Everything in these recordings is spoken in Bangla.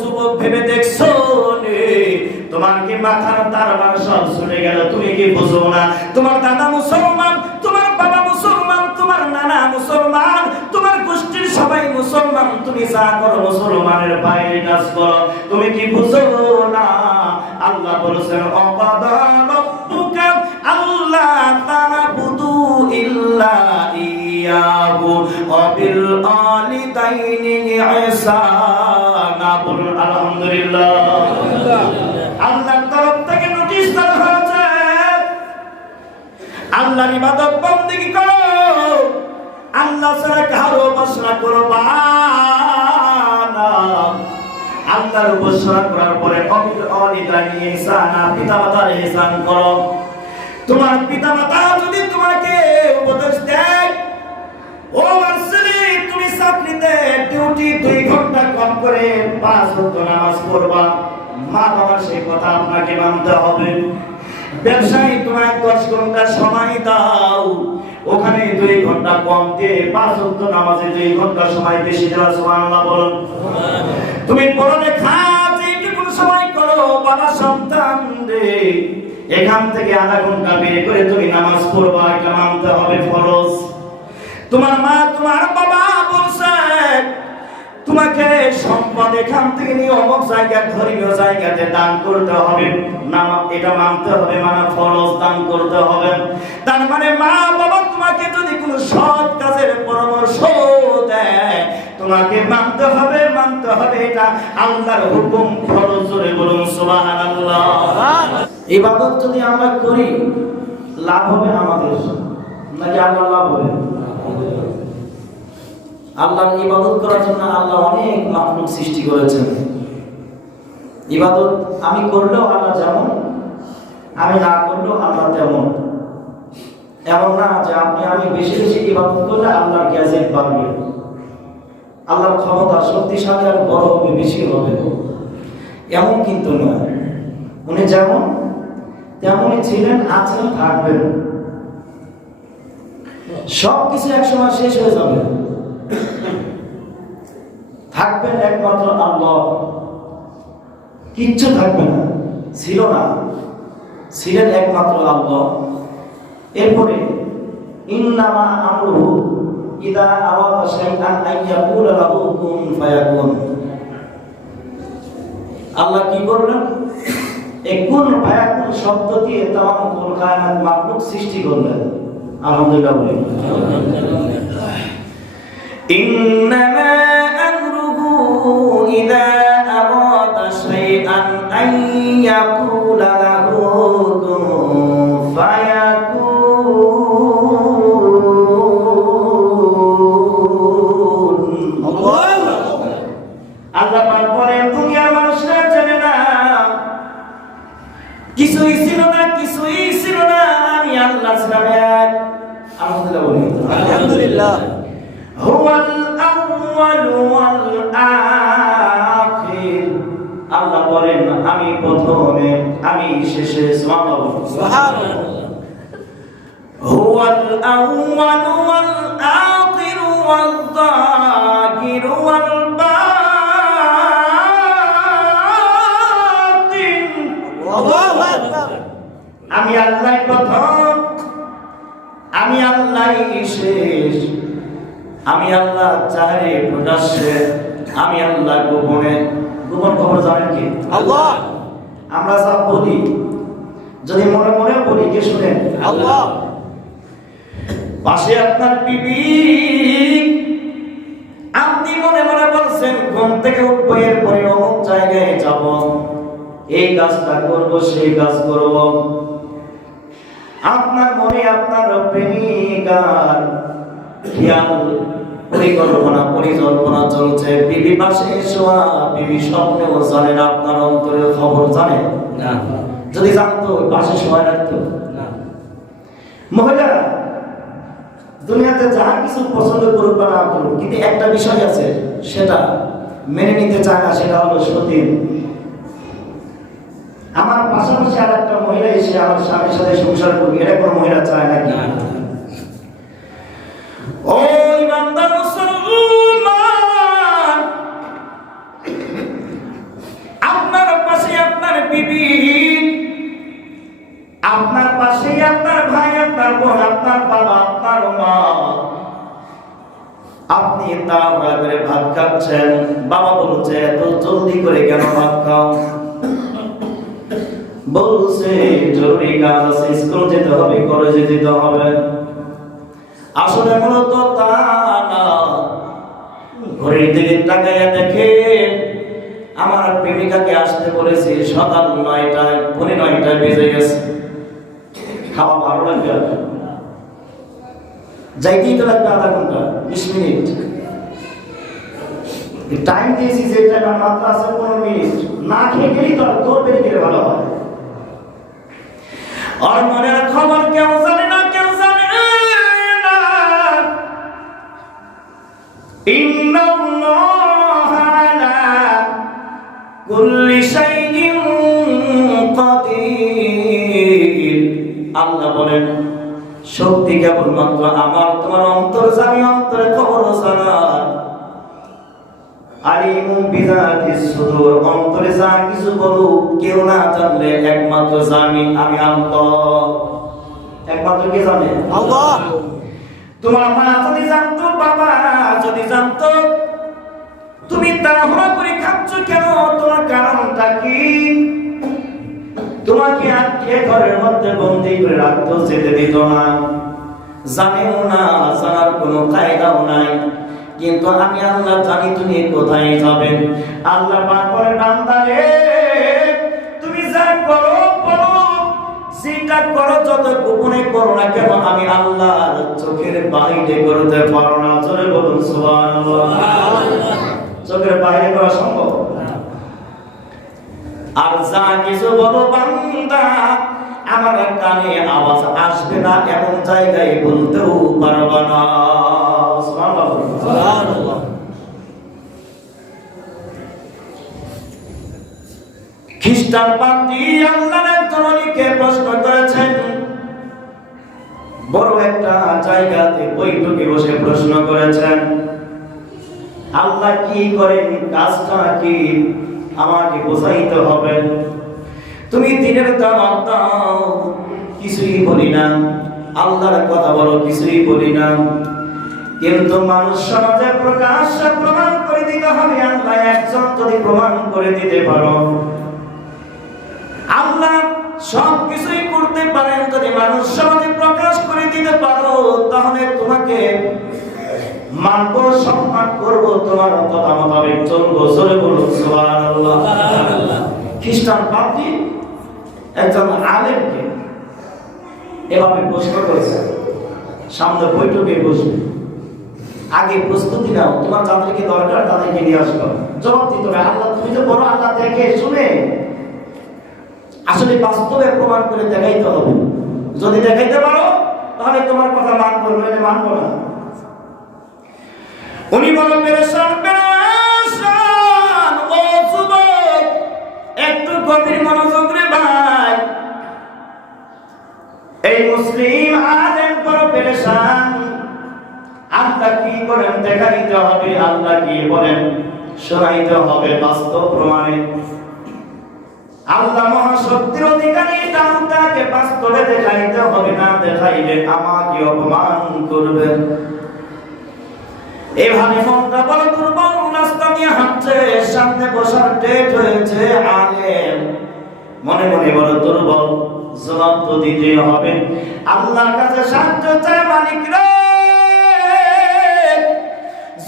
যুবক ভেবে দেখছো নে তোমার কি মাথার তার সব ছুটে গেল? তুমি কি বুঝো না তোমার দাদা মুসলমান, তোমার বাবা মুসলমান, তোমার নানা মুসলমান, তোমার গোষ্ঠীর সবাই মুসলমান, তুমি যা করো মুসলমানের বাইরে কাজ করো, তুমি কি বুঝো না? আল্লাহ বলেছেন অকাদা রাব্বুকা আল্লা তা'বুদু ইল্লা ইয়াহু ওয়া বিল ওয়ালিদাইনি ইহসানা। বলুন আলহামদুলিল্লাহ। আল্লাহর তরফ থেকে নোটিশ দেওয়া হয়েছে আল্লাহর ইবাদত বন্দেগী করো, আল্লাহ ছাড়া কারো উপাসনা করবা না। আল্লাহর উপাসনা করার পরে অবিল ওয়ালিদাইনি ইহসানা, পিতামাতার ইহসান করো। তোমার পিতামাতা যদি তোমাকে উপদেশ দেয়, ও আমার ছেলে তুমি চাকরিতে ডিউটি 2 ঘন্টা কম করে 5 ওয়াক্ত নামাজ পড়বা, মা বাবার সেই কথা আপনাকে মানতে হবে। ব্যবসায়ী তোমায় 10 ঘন্টা সময় দাও, ওখানে 2 ঘন্টা কম দিয়ে 5 ওয়াক্ত নামাজে 2 ঘন্টা সময় বেশি দেওয়া। সুবহানাল্লাহ বলুন। তুমি পড়ালেখা যেটুকু সময় করো বাবা সন্তান রে, এখান থেকে আধা ঘন্টা বের করে তুমি নামাজ পড়বা, এটা মানতে হবে ফরজ। তোমার মা তোমার বাবা বলছে তোমাকে সম্পদ এখান থেকে নিয়ে অমুক জায়গায় ধর্মীয় জায়গাতে দান করতে হবে, এটা মানতে হবে, মানে ফরজ দান করতে হবে। তার মানে মা বাবা তোমাকে যদি কোনো সৎ কাজের পরামর্শ দেয় তোমাকে মানতে হবে, এটা আল্লাহর হুকুম, ফরজ। জোরে বলুন সুবহানাল্লাহ। ইবাদত যদি আমরা করি লাভ হবে আমাদের নাকি আল্লাহ লাভ হবে? আল্লাহর ইবাদত করার জন্য আল্লাহ অনেক মাখলুক সৃষ্টি করেছেন। ইবাদত আমি করলেও আল্লাহ যেমন, আমি না করলেও আল্লাহ তেমন। এমন না যে আপনি আমি বেশি বেশি ইবাদত করলে আল্লাহর গ্যাজেট বাড়বে, আল্লাহর ক্ষমতা শক্তিশালী আর বড় হবে, বেশি হবে, এমন কিন্তু নয়। উনি যেমন তেমনই ছিলেন, আছেন, থাকবেন। সবকিছু একসময় শেষ হয়ে যাবে, থাকবেন একমাত্র আল্লাহ, কিচ্ছু থাকবে না, ছিল না, ছিলেন একমাত্র আল্লাহ। এরপরে ইন্নামা আমরুহু ইযা আরাদা শাইআন আইয়াকুলা লাহু কুন ফায়াকুন। আল্লাহ কি করলেন? এই কুন ফায়াকুন শব্দ দিয়ে তাম কুল কায়নাত মাখলুক সৃষ্টি করলেন। আলহামদুলিল্লাহ বলি। ইন্নামা আমরুহু ইযা আরাদা শাইআন আইয়াকুলা লাহু কুন ফায়াকুন। আল্লাহ পাক বলেন দুনিয়ার মানুষরা জানে না, কিছুই ছিল না, কিছুই ছিল না, আমি আল্লাহ ছিলাম এক। আলহামদুলিল্লাহ বলি। আলহামদুলিল্লাহ। হুয়াল আউয়াল ওয়াল আখির। আল্লাহ বলেন আমি প্রথমে, আমি শেষে। সুবহানাল্লাহ। হুয়াল আউয়াল ওয়াল আখির ওয়াল যাহির ওয়াল আমি আল্লাহ প্রথম, আমি আল্লাহ শেষ, আমি আল্লাহ চারে প্রকাশ্যে, আমি আল্লাহ গোপনে। গোপন খবর জানেন কি? আল্লাহ। আমরা সব বলি, যদি মনে মনে বলি, কে শুনেন? আল্লাহ। পাশে আপনার বিবি, আপনি মনে মনে বলছেন ঘুম থেকে উঠবো, এরপরে অমুক জায়গায় যাব, এই কাজটা করব, সেই কাজ করব। আপনার মনে আপনার প্রেমিকার খেয়াল পরিকল্পনা চলছে, বিবি পাশে শোয়া, বিবি স্বপ্নেও জানেন, আপনার অন্তরের খবর জানে না। যদি জানতো পাশে শোয়া রাখতো না। মহিলা দুনিয়াতে যা কিছু পছন্দ করুক বা না করুক, কিন্তু একটা বিষয় আছে সেটা মেনে নিতে চায় না, সেটা হলো সতীন। আমার পাশাপাশি আর একটা মহিলা এসে আমার স্বামীর সাথে সংসার করবে, এটা কোনো মহিলা চায় নাকি? ও ইমানদার মুসলমান, বিবি, আপনার পাশেই আপনার ভাই, আপনার বোন, আপনার বাবা, আপনার মা, আপনি তাড়াহুড়া করে ভাত খাচ্ছেন। বাবা বলছে এত জলদি করে কেন ভাত খাও? বলছে জরুরি কাজ আছে, স্কুল যেতে হবে, কলেজে যেতে হবে। আসলে মূলত তা না, ঘড়ির দিকে তাকাইয়া দেখে আমার প্রেমিকাকে আসতে বলেছি সকাল 9টায়, 9:30 বেজে গেছে। খাওয়া ভালো লাগবে, যাইতেই তো লাগবে আধা ঘন্টা 20 মিনিট। টাইম দিয়েছি যে টাইম মাত্র আছে 15 মিনিট, না খেয়ে গেলেই তো তোর বেরিয়ে গেলে ভালো হয়। আর মনের খবর কেউ জানে না, কেউ জানে না। ইন্নাল্লাহা আলা কুল্লি শাইইন কাদির। আল্লাহ বলেন শক্তি কেবলমাত্র আমার, তোমার অন্তর্যামী, অন্তরে খবর জানা। আলিমুম বিযাতিস সুদূর, অন্তরে যা কিছু বলো কেউ না জানলে একমাত্র জানি আমি আল্লাহ। একমাত্র কে জানে? আল্লাহ। তোমার মা যদি জানতো, বাবা যদি জানতো তুমি তাড়াহুড়া করে খাচ্ছ কেন, তোমার কারণটা কি? তোমাকে আটকে ঘরের মধ্যে বন্দী করে রাখতো, যেতে দিত না। জানেও না, জানার কোনো কায়দাও নাই, কিন্তু আমি আল্লাহ জানি তুমি কোথায় যাবে। আল্লাহ পাক বলেন বান্দারে তুমি যা করো বলো, যেটা করো যত গোপনে করো না কেন, আমি আল্লাহর চোখের বাইরে করতে পারো না। জোরে বলুন সুবহানাল্লাহ। চোখের বাইরে করা সম্ভব? আর যা কিছু বলো বান্দা, আমার কানে আওয়াজ আসবে না এমন জায়গায় বলতেও পারবা না। সুবহানাল্লাহ। খ্রিস্টান পাদ্রী আল্লাহর একজন ওলিকে প্রশ্ন করেছেন, বড় একটা জায়গাতে বৈঠকে বসে প্রশ্ন করেছেন, আল্লাহ কি করেন, কাজটা কি আমাকে বোঝাইতে হবে। তুমি দিনের দাওয়াত দাও, কিছুই বলি না। আল্লাহর কথা বলো, কিছুই বলি না। কিন্তু মানুষ সমাজে প্রকাশ্যে প্রমাণ করে দিতে হবে আল্লাহ একজন। যদি প্রমাণ করে দিতে পারো, আল্লাহ সব কিছুই করতে পারেন, যদি মানুষ সমাজে প্রকাশ করে দিতে পারো, তাহলে তোমাকে মানব, সম্মান করব, তোমার কথা মোতাবেক চলবো। জোরে বলুন সুবহানাল্লাহ। খ্রিস্টান পাদ্রী একজন আলেমকে এভাবে প্রশ্ন করেছে, সামনে বৈঠকে বসবে, আগে প্রস্তুতি নাও, তোমার যাদেরকে দরকার তাদেরকে নিয়ে আসবে, জবাব দিতে হবে। আল্লাহ তুমি তো বড়, আল্লাহ দেখে শুনে আসলে বাস্তবে প্রমাণ করে দেখাইতে হবে। যদি দেখাইতে পারো তাহলে তোমার কথা মানবো, নইলে মানবো না। উনি বড় পেরেশান, পেরেশান। ও যুবক, একটু গভীর মনোযোগ রে ভাই। এই মুসলিম আলেম বড় পেরেশান। আল্লাহ কি বলেন দেখাইতে হবে, আল্লাহ কি বলেন শোনাইতে হবে বাস্তব প্রমাণে। আল্লাহ মহাশক্তির অধিকারী, তাকে বাস্তবে দেখাইতে হবে, না দেখাইলে আমাকে অপমান করবে। এভাবে মনটা বড় দুর্বল, রাস্তা দিয়ে হাঁটছে, সামনে বসার ডেট হয়েছে। আলেম মনে মনে বড় দুর্বল, জবাব তো দিতে হবে। আল্লাহর কাছে সাহায্য চায়, মালিক রে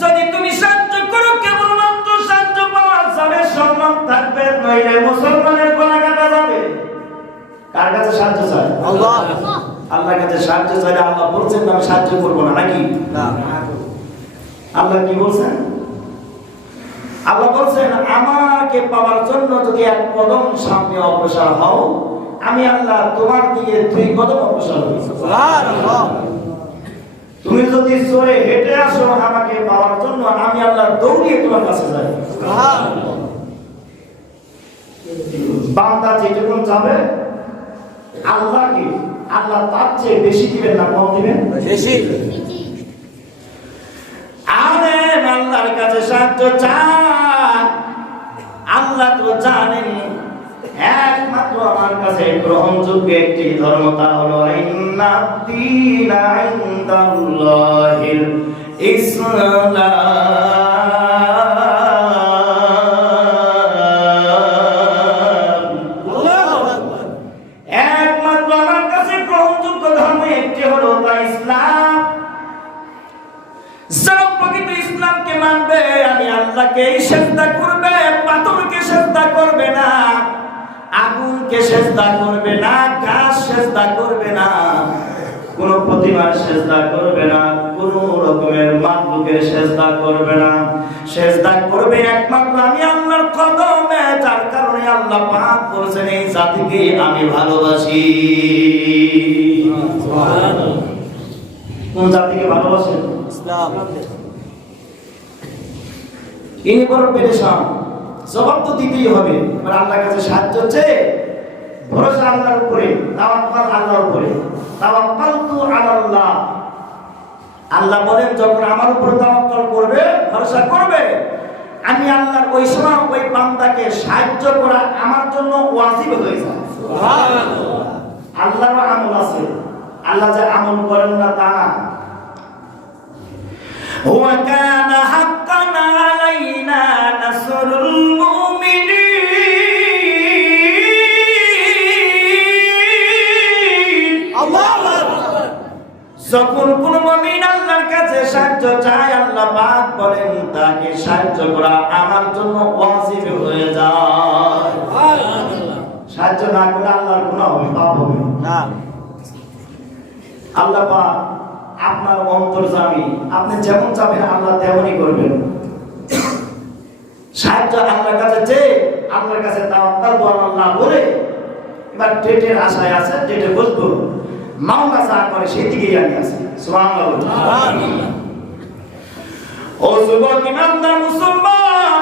যদি তুমি সাহায্য করো কেবলমাত্র সাহায্য পাওয়া যাবে, সম্মান থাকবে, নইলে মুসলমানের গলা কাটা যাবে। কার কাছে সাহায্য চায়? আল্লাহ। আল্লাহর কাছে সাহায্য চাইলে আল্লাহ বলছেন আমি সাহায্য করবো না, নাকি? না। আল্লাহ কি বলছেন? আল্লাহ বলছেন আমাকে পাওয়ার জন্য যদি এক কদম সামনে অগ্রসর হও, আমি আল্লাহ তোমার দিকে 2 কদম অগ্রসর হই। সুবহানাল্লাহ। তুমি যদি সরে হেঁটে আসো আমাকে পাওয়ার জন্য, আমি আল্লাহ দৌড়িয়ে তোমার কাছে যাই। সুবহানাল্লাহ। বান্দা যেটুকু যাবে আল্লাহ কি আল্লাহ তার চেয়ে বেশি দিবেন না কম দিবেন? বেশি। আলেম আল্লাহর কাছে সাহায্য চান, আল্লাহ তো জানেন একমাত্র আমার কাছে গ্রহণযোগ্য একটি ধর্ম, তা হলো ইন্নাদ-দীনা ইনদাল্লাহিল ইসলাম। একমাত্র আমার কাছে গ্রহণযোগ্য ধর্ম একটি হলো তা ইসলাম। যারা প্রকৃত ইসলামকে মানবে, আমি আল্লাহকে সিজদা করবে, পাথরকে সিজদা করবে না, আগুনকে সিজদা করবে না, গাছ সিজদা করবে না, কোন প্রতিমার সিজদা করবে না, কোন রকমের মাখলুকের সিজদা করবে না। সিজদা করবে একমাত্র আমি আল্লাহর কদমে। যার কারণে আল্লাহ পাক বলেছেন এই জাতিকে আমি ভালোবাসি। সুবহানাল্লাহ। কোন জাতিকে ভালোবাসেন? ইসলাম। ইনি বড় পেরেশান, জবাব তো দিতেই হবে। এবার আল্লাহর কাছে সাহায্য চেয়ে ভরসা আল্লাহর উপরে, তাওয়াক্কুল আল্লাহর উপরে। তাওয়াক্কালতু আলাল্লাহ। আল্লাহ বলেন যখন আমার উপর তাওয়াক্কুল করবে, ভরসা করবে, আমি আল্লাহর ওই সময় ওই বান্দাকে সাহায্য করা আমার জন্য ওয়াজিব হয়ে যায়। সুবহানাল্লাহ। আল্লাহর আমল আছে, আল্লাহ যে আমল করেন না তা না। ওয়া কানা হাক্কান আলাইনা নাসরুল মুমিনিন। আল্লাহু আকবার। যখন কোন মুমিন আল্লাহর কাছে সাহায্য চায়, আল্লাহ পাক বলেন তাকে সাহায্য করা আমার জন্য ওয়াজিব হয়ে যায়। সুবহানাল্লাহ। সাহায্য না করলে আল্লাহর গুনাহ হবে, পাপ হবে না। আল্লাহ পাক আপনার অন্তর্যামী, আপনি যেমন চাবেন আল্লাহ তেমনই করবেন। সাহায্য আল্লাহর কাছে চেয়ে আল্লাহর কাছে তাওয়াক্কুল আল্লাহ বলে এবার ডেটের আশায় আছে, ডেটে বসবো, মাওলা যা করে সেই দিকেই আমি আছি। সুবহানাল্লাহ। ও যুবক ইমানদার মুসলমান,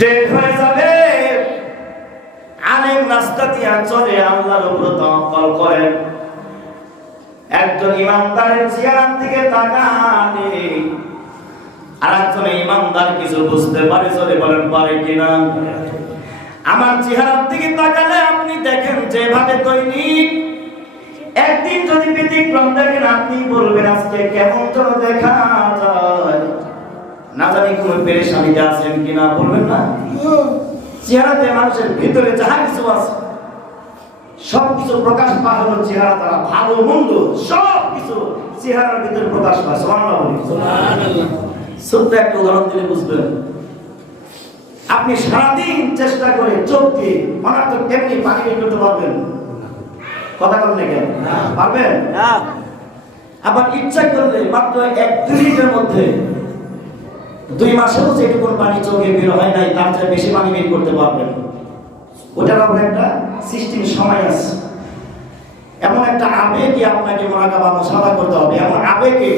ডেট হয়ে যাবে, আলেম রাস্তা দিয়ে চলে আল্লাহর উপর তাওয়াক্কুল করেন। একজন ইমানদারের চেহারার দিকে তাকালে আরেকজন ইমানদার কিছু বুঝতে পারে, চলে বলেন পারে কিনা? আমার চেহারার দিকে তাকালে আপনি দেখেন যেভাবে দৈনিক একদিন যদি ব্যতিক্রম দেখেন, আপনি বলবেন আজকে কেমন যেন দেখা যায়, না জানি কোনো পেরেশানিতে আছেন কিনা, বলবেন না? চেহারাতে মানুষের ভিতরে যাহা কিছু আছে সবকিছু প্রকাশ পায় হলো চেহারা দ্বারা। ভালো মন্দ সবকিছু চেহারার ভিতরে প্রকাশ পায়। সুবহানাল্লাহ। ছোট্ট একটা উদাহরণ দিলে বুঝবেন। আপনি সারাদিন চেষ্টা করে চোখ দিয়ে অনার্থক এমনি পানি বের করতে পারবেন? কথা বলেন না কেন? পারবেন না। আবার ইচ্ছা করলে মাত্র 1-2 মিনিটের মধ্যে 2 মাসেও যেটুকু পানি চোখে বের হয় নাই, তার চেয়ে বেশি পানি বের করতে পারবেন। ওটার আবার একটা সিস্টেম সময় আছে। এমন একটা আবেগে আপনাকে মুরাকাবা মুশাহাদা করতে হবে, এমন আবেগে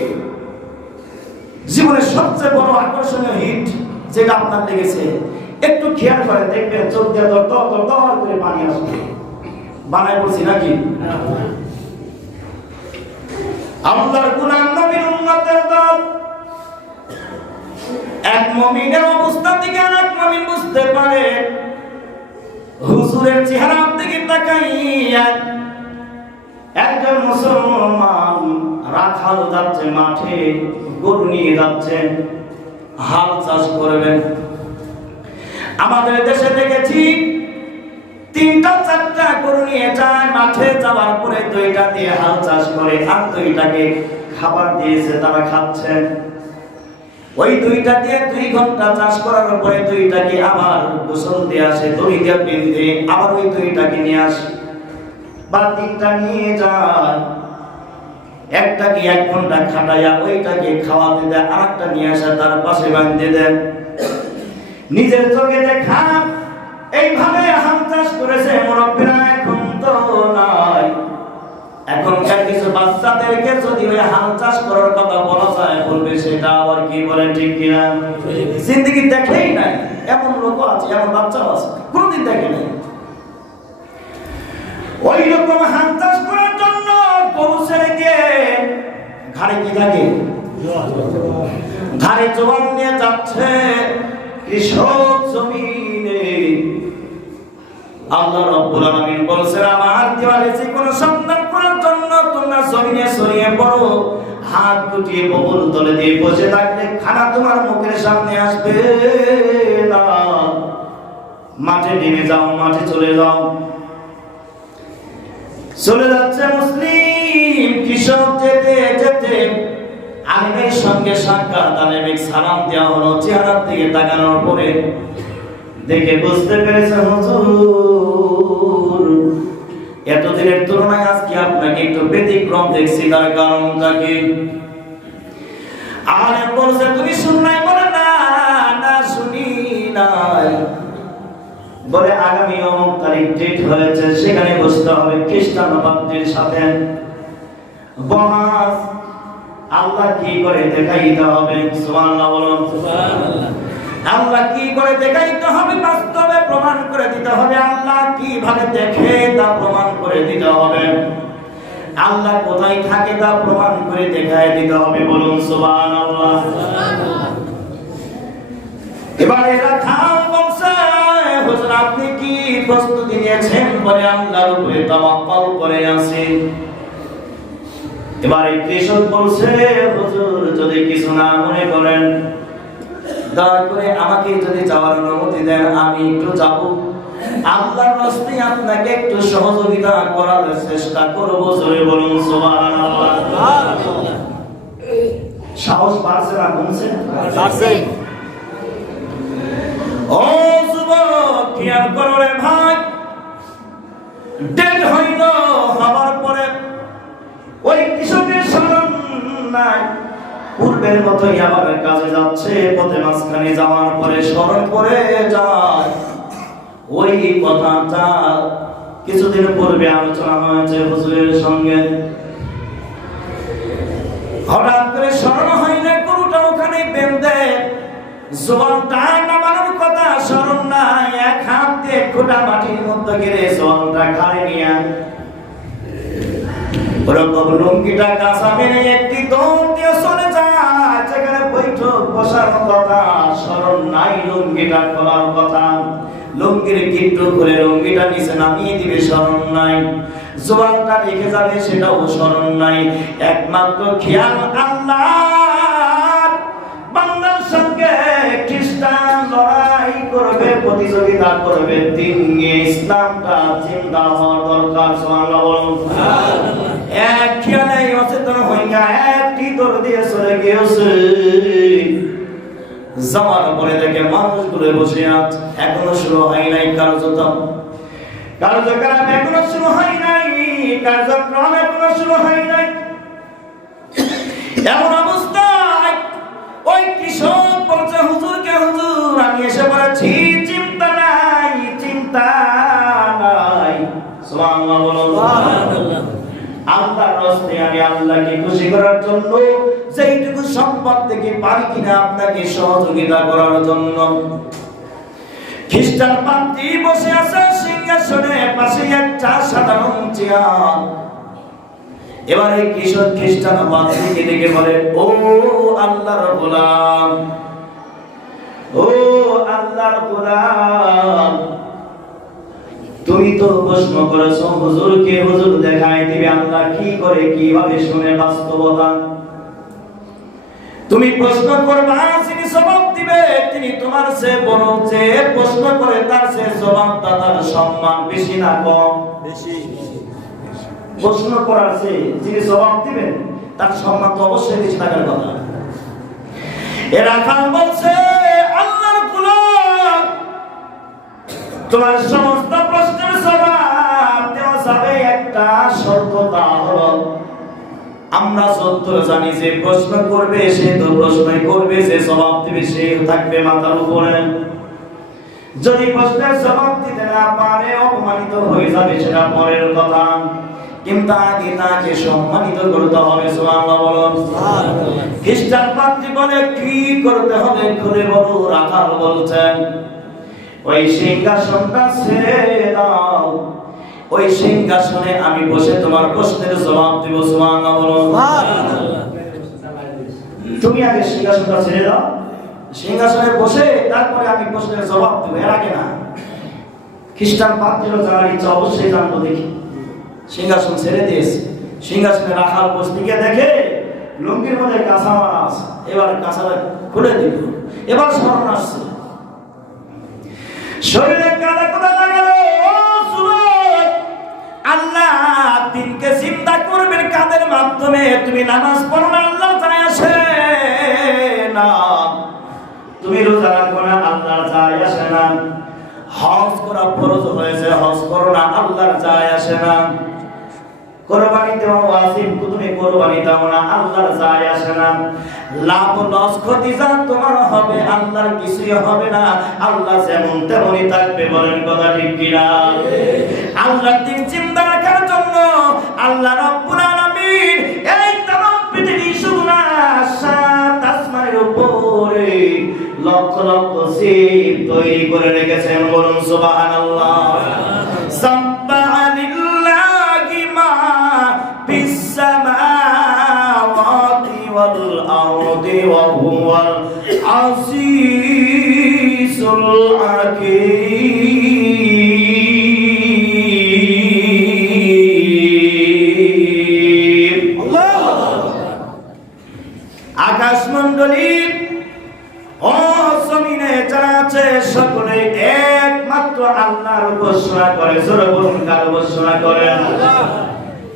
জীবনের সবচেয়ে বড় আকর্ষণীয় হিট যেটা আপনার লেগেছে, একটু খেয়াল করে দেখবেন চোখ দিয়ে দর করে পানি আসবে। বানায় বলছি নাকি? আল্লাহর গোলাম নবীর উম্মতের দল, এক মুমিনের অবস্থা থেকে আরেক মুমিন বুঝতে পারে। হুজুরের চেহারার দিকে তাকাইয়া একজন মুসলমান রাখাল যাচ্ছে মাঠে, গরু নিয়ে যাচ্ছেন, হাল চাষ করবেন। আমাদের দেশে দেখেছি 3টা-4টা গরু নিয়ে যায়, মাঠে যাওয়ার পরে 2টা দিয়ে হাল চাষ করে, আর 2টাকে খাবার দিয়েছে, তারা খাচ্ছেন। ওই 2টা দিয়ে 2 ঘন্টা চাষ করার পরে 2টাকে আবার গোসল দিয়ে আসে, দড়ি দিয়ে বেঁধে আবার ওই 2টাকে নিয়ে আসে, বা 3টা নিয়ে যায়। একটাকে 1 ঘন্টা খাটাইয়া ওইটাকে খাওয়াতে দেয়, আরেকটা নিয়ে আসে তার পাশে বাঁধতে দেন। নিজের চোখে দেখা এইভাবে হাল চাষ করেছে মুরব্বীরা, এখন তো নাই। এখনকার কিছু বাচ্চাদেরকে যদি ওই হাল চাষ করার কথা বলা যায়, বলবে সেটা আবার কি বলেন, ঠিক কিনা? জিন্দেগি দেখেই নাই, এমন লোক আছে, এমন বাচ্চাও আছে, কোনদিন দেখে নাই। ওই রকম হাল চাষ করার জন্য গরু ছেড়ে দিয়ে ঘাড়ে কি থাকে? ঘাড়ে জোয়ান নিয়ে যাচ্ছে কৃষক জমিনে আল্লাহ রাব্বুল আলামিন বলেছেন আমার দেওয়া রিজিক সন্ধান করার জন্য তোমরা জমিনে ছড়িয়ে পড়ো, হাত গুটিয়ে বকুল তলে দিয়ে বসে থাকলে খানা তোমার মুখের সামনে আসবে না। মাঠে নেমে যাও, মাঠে চলে যাও। চলে যাচ্ছে মুসলিম কৃষক, যেতে যেতে আলেমের সঙ্গে সাক্ষাৎ, আলেমের সালাম দেওয়া হলো। চেহারার দিকে তাকানোর পরে দেখে বুঝতে পেরেছে হুজুর এতদিনের তুলনায় আজকে আপনাকে একটু ব্যতিক্রম দেখছি, তার কারণটা কি? আলেম বলছে তুমি শুনলাই? বলে না, না শুনি নাই। বলে আগামী অমুক তারিখ ডেট হয়েছে, সেখানে বসতে হবে খ্রিস্টান বাপদের সাথে বহাস। আল্লাহ কি করে দেখাইতে হবে? সুবহানাল্লাহ বলুন। সুবহানাল্লাহ। আল্লাহ কি করে দেখাইতে হবে? বাস্তবে প্রমাণ করে দিতে হবে। আল্লাহ কিভাবে দেখে তা প্রমাণ করে দিতে হবে। আল্লাহ কোথায় থাকে তা প্রমাণ করে দেখায় দিতে হবে। বলুন সুবহানাল্লাহ। এবার এরা খান বলছে হুজুর আপনি কি প্রস্তুতি নিয়েছেন? বলে আল্লাহর উপরে তাওয়াক্কুল করে আছি। এবারে কৃষক বলছে হুজুর যদি কিছু না মনে করেন দয়া করে আমাকে যদি যাওয়ার অনুমতি দেন, আমি একটু যাব। আল্লাহর রাস্তে আপনাকে একটু সহযোগিতা করার চেষ্টা করব। জোরে বলুন সুবহানাল্লাহ। সাহস বাড়ছে না কমছে? বাড়ছে। ও যুবক খেয়াল করো রে ভাই, ডেট হইল হবার পরে ওই কৃষকের স্মরণ নাই। পূর্বের মতোই আবার কাজে যাচ্ছে, পথে মাঝখানে যাওয়ার পরে স্মরণ করে যায় ওই কথাটা কিছুদিন পূর্বে আলোচনা হয়েছে হুজুরের সঙ্গে। হঠাৎ করে স্মরণ হয় না, গরুটা ওখানে বেঁধে জোয়ানটা নামানোর কথা স্মরণ নাই। এক হাত দিয়ে খোটা মাটির মধ্যে গেড়ে জোয়ানটা ঘাড়ে নিয়ে ওরকম লুঙ্গিটা কাঁচা মেরে একটি দৌড় দিয়ে চলে যায় যেখানে বৈঠক বসার কথা স্মরণ নাই, লুঙ্গিটা খোলার কথা। লুঙ্গির গিট্টু করে লুঙ্গিটা নিচে নামিয়ে দিবে স্মরণ নাই, জোয়ানটা রেখে যাবে সেটাও স্মরণ নাই। একমাত্র খেয়াল আল্লাহ বান্দার সঙ্গে খ্রিস্টান লড়াই করবে, প্রতিযোগিতা করবে, দিন নিয়ে ইসলামটা জিন্দা হওয়ার দরকার। সুবহানাল্লাহ বলুন। এক খেয়ালে অচেতন হইয়া একটি দৌড় দিয়ে চলে গিয়েছে। যাওয়ার পরে দেখে মানুষগুলো বসে আছে, এখনো শুরু হয় নাই কার্যক্রম এখনো শুরু হয় নাই, কার্যক্রম এখনো শুরু হয় নাই। এমন অবস্থায় ওই কৃষক বলছে হুজুরকে, হুজুর আমি এসে পড়েছি, চিন্তা নাই, চিন্তা নাই। সুবহানাল্লাহ বলুন। সুবহানাল্লাহ। আল্লাহর রাস্তে আমি আল্লাহকে খুশি করার জন্য যেইটুকু সম্পদ থেকে পারি কিনা আপনাকে সহযোগিতা করার জন্য। খ্রিস্টান পাদ্রী বসে আছে সিংহাসনে, পাশে একটা সাধারণ চেয়ার। এবারে কৃষক খ্রিস্টান পাদ্রীকে দেখে বলে ও আল্লাহর গোলাম, ও আল্লাহর গোলাম, তুমি তো প্রশ্ন করেছো হুজুরকে, হুজুর দেখাই দিবে আল্লাহ কি করে কিভাবে শুনে বাস্তবতা। তুমি প্রশ্ন করবা, যিনি জবাব দিবে তিনি তোমার চেয়ে বড়, যে প্রশ্ন করে তার চেয়ে জবাবদাতার সম্মান বেশি না কম? বেশি। প্রশ্ন করার চেয়ে যিনি জবাব দিবেন তার সম্মান তো অবশ্যই বেশি থাকার কথা। এরা খান বলছে আল্লাহর গোলাম, তোমার সমস্ত প্রশ্নের জবাব দেওয়া যাবে, একটা শর্ত তা হলো আমরা যতদূর জানি যে প্রশ্ন করবে সে তো প্রশ্নই করবে, যে জবাব দিবে সে থাকবে মাথার উপরে। যদি প্রশ্নের জবাব দিতে না পারে অপমানিত হয়ে যাবে সেটা পরের কথা, কিন্তু আগে তাকে সম্মানিত করতে হবে। সুবহানাল্লাহ বলুন। সুবহানাল্লাহ। খ্রিস্টান পাদ্রী বলে কি করতে হবে খুলে বলো। রাখাল বলছেন ওই সিংহাসনটা ছেড়ে দাও, ওই সিংহাসনে আমি বসে তোমার প্রশ্নের জবাব দিব। সুবহানাল্লাহ বলুন। সুবহানাল্লাহ। তুমি আগে সিংহাসনটা ছেড়ে দাও, সিংহাসনে বসে তারপরে আমি প্রশ্নের জবাব দেব, এর আগে না। খ্রিস্টান পাত্রীরা জানার ইচ্ছা অবশ্যই জানতো দেখি। সিংহাসন ছেড়ে দিয়েছে, সিংহাসনে রাখার বস্তিকে দেখে লুঙ্গির মধ্যে কাঁচা মারা আছে, এবার কাঁচাটা খুলে দিল, এবার স্মরণ আসছে শরীরে কাদা কোথা লাগালো। আল্লাহ দিনকে চিন্তা করবেন কাদের মাধ্যমে, তুমি নামাজ পড়ো না আল্লাহ যায় আসে না, তুমি রোজা রাখো না আল্লাহর যায় আসে না, হজ করা ফরজ হয়েছে হজ করো না আল্লাহর যায় আসে না, কুরবানি দেওয়া ওয়াজিব তুমি কুরবানি দাও না আল্লাহর যায় আসে না, লাভ লস ক্ষতি যা তোমার হবে আল্লাহর কিছুই হবে না, আল্লাহ যেমন তেমনই থাকবে। বলেন কথা ঠিক কিনা? আল্লাহর দিন চিন্তা রাখার জন্য আল্লাহ রাব্বুল আলামিন এই तमाम পৃথিবী শুধু না সাত আসমানের উপরে লক্ষ লক্ষ সিপ তৈরি করে রেখেছেন। বলুন সুবহানাল্লাহ। সাব্বাহা লিল্লাহি মা ফিস সামাওয়াতি ওয়াল আরদি ওয়া হুয়াল আসীসুল হাকীম। আকাশমণ্ডলী ও জমিনে যারা আছে সকলে একমাত্র আল্লাহর ঘোষণা করে। জোরে বলুন কার ঘোষণা করেন?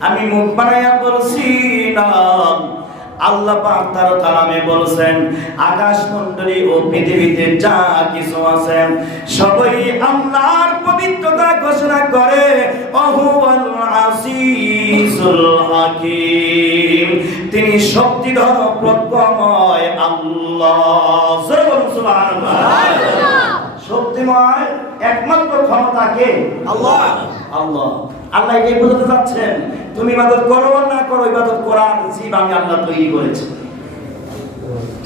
আমি মুখ বানাইয়া বলছি না, আল্লাহ পাক তার কালামে বলেছেন আকাশমণ্ডলী ও পৃথিবীতে যা কিছু আছে সবই আল্লাহর পবিত্রতা ঘোষণা করে। ওহুয়াল আসীসুল হাকীম, তিনি শক্তিধর প্রজ্ঞাময় আল্লাহ। সুবহানাল্লাহ। শক্তিময় একমাত্র ক্ষমতা কে? আল্লাহ। আল্লাহ আল্লাহ এটাই বলতে চাচ্ছেন তুমি ইবাদত করো আর না করো, ইবাদত করার জীব আমি আল্লাহ তৈরি করেছি।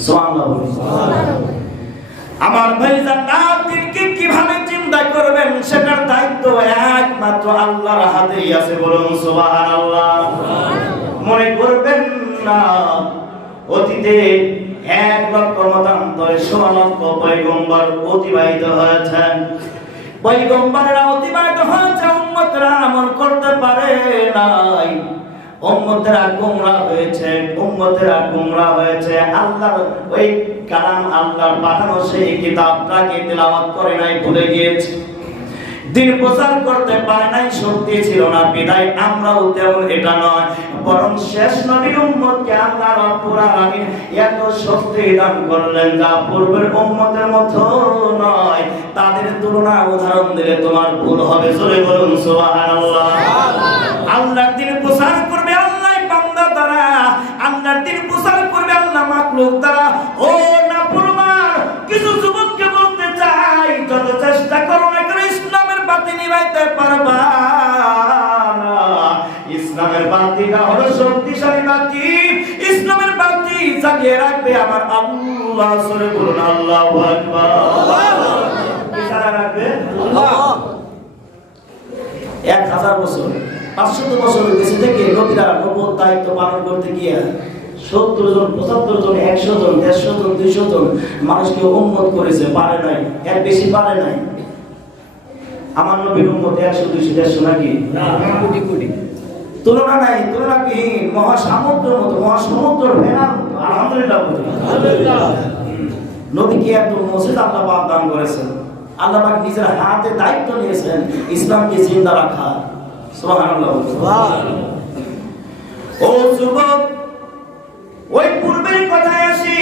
সুবহানাল্লাহ। আমার ভাই জান্নাতকে কিভাবে চিন্তা করবেন সেটার দায়িত্ব একমাত্র আল্লাহর হাতেই আছে। বলুন সুবহানাল্লাহ। মনে করবেন না অতীতে 1,00,000 মতান্তরে 16 লক্ষ পয়গম্বর অতিবাহিত হয়েছেন, পয়গম্বররা অতিবাহিত হয়েছে, উম্মতরা আমল করতে পারে নাই, উম্মতরা গোমরাহ হয়েছে, উম্মতরা গোমরাহ হয়েছে। আল্লাহর ওই কালাম আল্লাহর পাঠানো সেই কিতাবটাকে তেলাওয়াত করে নাই, ভুলে গিয়েছে, দিন প্রচার করতে পারে নাই, শক্তি ছিল না বিদায় আমরাও তেমন এটা নয়, বরং শেষ নবীর উম্মতকে আল্লাহ রাব্বুল আলামিন এত শক্তি দান করলেন যা পূর্বের উম্মতের মতো নয়। তাদের তুলনা উদাহরণ দিলে তোমার ভুল হবে। জোরে বলুন সুবহানাল্লাহ। আল্লাহর দিন প্রচার করবে আল্লাহ বান্দা দ্বারা, আল্লাহর দিন প্রচার করবে আল্লাহ মাখলুক দ্বারা। ও নাফরমান কিছু যুবককে বলতে চাই, যত চেষ্টা করো না কেন ইসলামের বাতি নিভাইতে পারবা না। ইসলামের বাতিটা হলো শক্তিশালী বাতি, ইসলামের বাতি জ্বালিয়ে রাখবে আমার আল্লাহ। জোরে বলুন আল্লাহু আকবার। কি জ্বালিয়ে রাখবে? আল্লাহ। 1000 বছর 500 বছর বেঁচে থেকে নবীরা নবুয়ত দায়িত্ব পালন করতে গিয়ে 70 জন 75 জন 100 জন 150 জন 200 জন মানুষকে উম্মত করেছে, পারে নাই, এর বেশি পারে নাই। আমার নবীর উম্মত 100 200 150 নাকি না, কোটি কোটি, তুলনা নাই, তুলনাবিহীন, মহাসমুদ্রের মতো, মহাসমুদ্র ফেনার মতো। আলহামদুলিল্লাহ। নবীকে এত মুজিজা আল্লাহ পাক দান করেছেন, আল্লাহ পাক নিজের হাতে দায়িত্ব নিয়েছেন ইসলামকে জিন্দা রাখা। সুবহানাল্লাহ। ও যুবক, ওই পূর্বের কথায় আসি,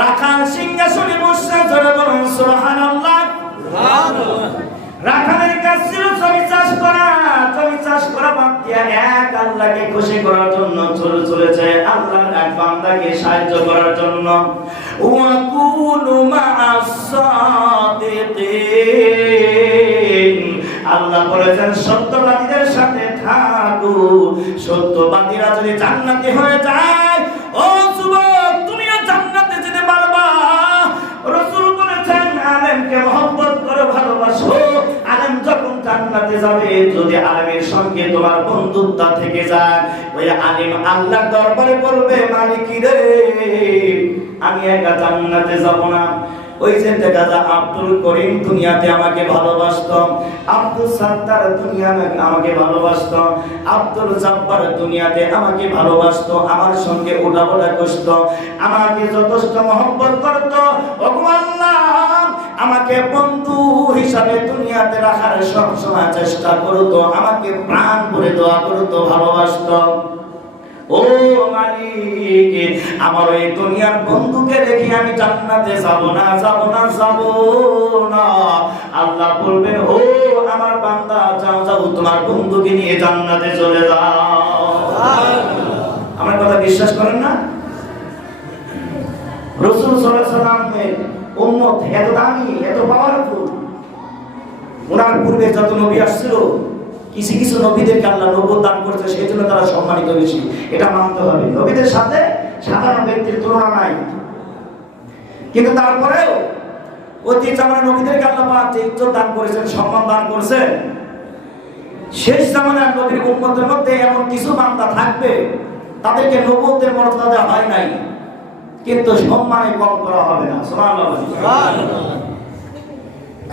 রাখাল সিংহাসনে বসে ধরে বলুন সুবহানাল্লাহ। রাখালের কাজ ছিল জমি চাষ করা, জমি চাষ করা বাদ দিয়ে এক আল্লাহকে খুশি করার জন্য চলেছে আল্লাহর এক বান্দাকে সাহায্য করার জন্য। ওয়া কুনু মা'আস সাদিকিন, আল্লাহ বলেছেন সত্যবাদীদের সাথে থাকো। সত্যবাদীরা যদি জান্নাতি হয়ে যায়, ও যুবক তুমিও জান্নাতে যেতে পারবা। রাসূল বলেছেন আলেমকে মহব্বত করে ভালোবাসো, আলেম যখন জান্নাতে যাবে যদি আলেমের সঙ্গে তোমার বন্ধুত্ব থেকে যায়, ওই আলেম আল্লাহর দরবারে বলবে মালিক রে আমি একা জান্নাতে যাব না, ওই যে দেখা যায় আব্দুল করিম দুনিয়াতে আমাকে ভালোবাসতো, আব্দুল সাত্তার দুনিয়াতে আমাকে ভালোবাসতো, আব্দুল জব্বার দুনিয়াতে আমাকে ভালোবাসতো, আমার সঙ্গে উঠাবড়া করতো, আমাকে যথেষ্ট মহব্বত করতো। ওগো আল্লাহ, আমাকে বন্ধু হিসাবে দুনিয়াতে রাখার সব সময় চেষ্টা করতো, আমাকে প্রাণ ভরে দোয়া করতো, ভালোবাসতো। ও মালিক, আমার এই দুনিয়ার বন্ধুকে রেখে আমি জান্নাতে যাব না, যাব না, যাব না। আল্লাহ বলবেন, ও আমার বান্দা, যাও যাও, তোমার বন্ধুকে নিয়ে জান্নাতে চলে যাও। আমার কথা বিশ্বাস করেন না? রাসূল সাল্লাল্লাহু আলাইহি ওয়াসাল্লামের উম্মত এত দামি, এত পাওয়ারফুল। ওনার পূর্বে যত নবী আসছিল, কিছু কিছু নবীদেরকে আল্লাহ নবুয়ত দান করেছে, সেই জন্য তারা সম্মানিত বেশি, এটা মানতে হবে। নবীদের সাথে সাধারণ ব্যক্তির তুলনা নাই, কিন্তু তারপরেও অতীত জামানার নবীদেরকে আল্লাহ পাক যে ইজ্জত দান করেছেন, সম্মান দান করেছেন, শেষ জামানার নবীর উম্মতের মধ্যে এমন কিছু বান্দা থাকবে, তাদেরকে নবুয়তের মর্যাদা দেওয়া হয় নাই, কিন্তু সম্মানে কম করা হবে না। সুবহানাল্লাহ, সুবহানাল্লাহ।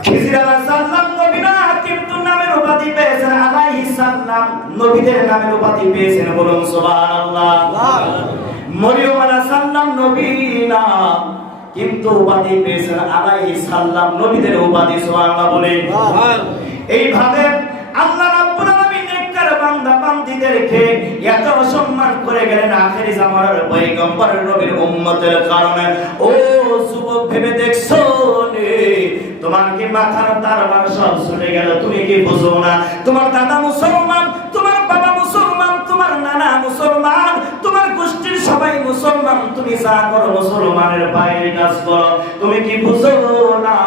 খিজির আলাইহিস সালাম নবী না, কিন্তু নামের উপাধি পেয়েছেন আলাইহিস সালাম, নবীদের নামের উপাধি পেয়েছেন, বলুন সুবহানাল্লাহ। মরিয়ম আলাইহিস সালাম নবী না, কিন্তু উপাধি পেয়েছেন আলাইহিস সালাম, নবীদের উপাধি। সুবহানাল্লাহ বলেন। এইভাবে আল্লাহ রাব্বুল আলামিন নেককার বান্দা বান্দীদেরকে এত সম্মান করে গেলেন আখেরি জামানার পয়গম্বরের নবীর উম্মতের কারণে। ও যুবক, ভেবে দেখছো নে, তোমার কি মাথার তারবার সব ছুটে গেল? তুমি কি বুঝো না? তোমার দাদা মুসলমান, তোমার বাবা মুসলমান, তোমার নানা মুসলমান, তোমার গোষ্ঠীর সবাই মুসলমান, তুমি যা করো মুসলমানের বাইরে কাজ করো, তুমি কি বুঝো না?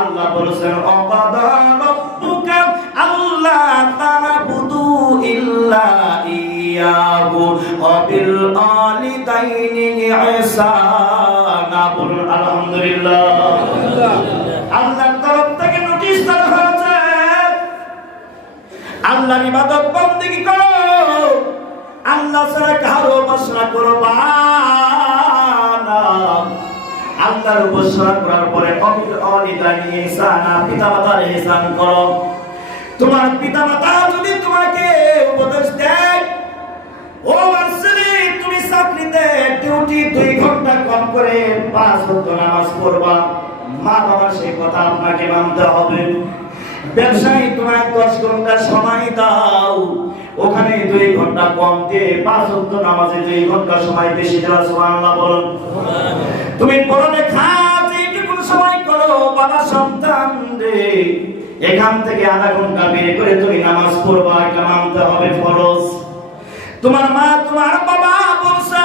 আল্লাহ বলেছেন, অকাদা রাব্বুকা আল্লা তা'বুদু ইল্লা ইয়াহু ওয়া বিল ওয়ালিদাইনি ইহসানা। বলুন আলহামদুলিল্লাহ। আল্লাহর তরফ থেকে নোটিশ দেওয়া হয়েছে, আল্লাহর ইবাদত বন্দেগী করো, আল্লাহ ছাড়া কারো উপাসনা করবা না। আল্লাহর উপাসনা করার পরে অবিল ওয়ালিদাইনি ইহসানা, পিতামাতার ইহসান করো। তোমার পিতামাতা যদি তোমাকে উপদেশ দেয়, ও মাসলি, তুমি চাকরিতে ডিউটি 2 ঘন্টা কম করে 5 ওয়াক্ত নামাজ পড়বা, মা বাবার সেই কথা আপনাকে মানতে হবে। ব্যবসায়ী তোমার 10 ঘন্টা সময় দাও, ওখানে 2 ঘন্টা কম দিয়ে 5 ওয়াক্ত নামাজে 2 ঘন্টা সময় বেশি দেওয়া। সুবহানাল্লাহ বলুন। তুমি পড়ালেখা যেটুকু সময় করো, বাবা সন্তান রে, এখান থেকে আধা ঘন্টা বের করে তুমি নামাজ পড়বা, এটা মানতে হবে, ফরজ। তোমার মা, তোমার বাবা বলছে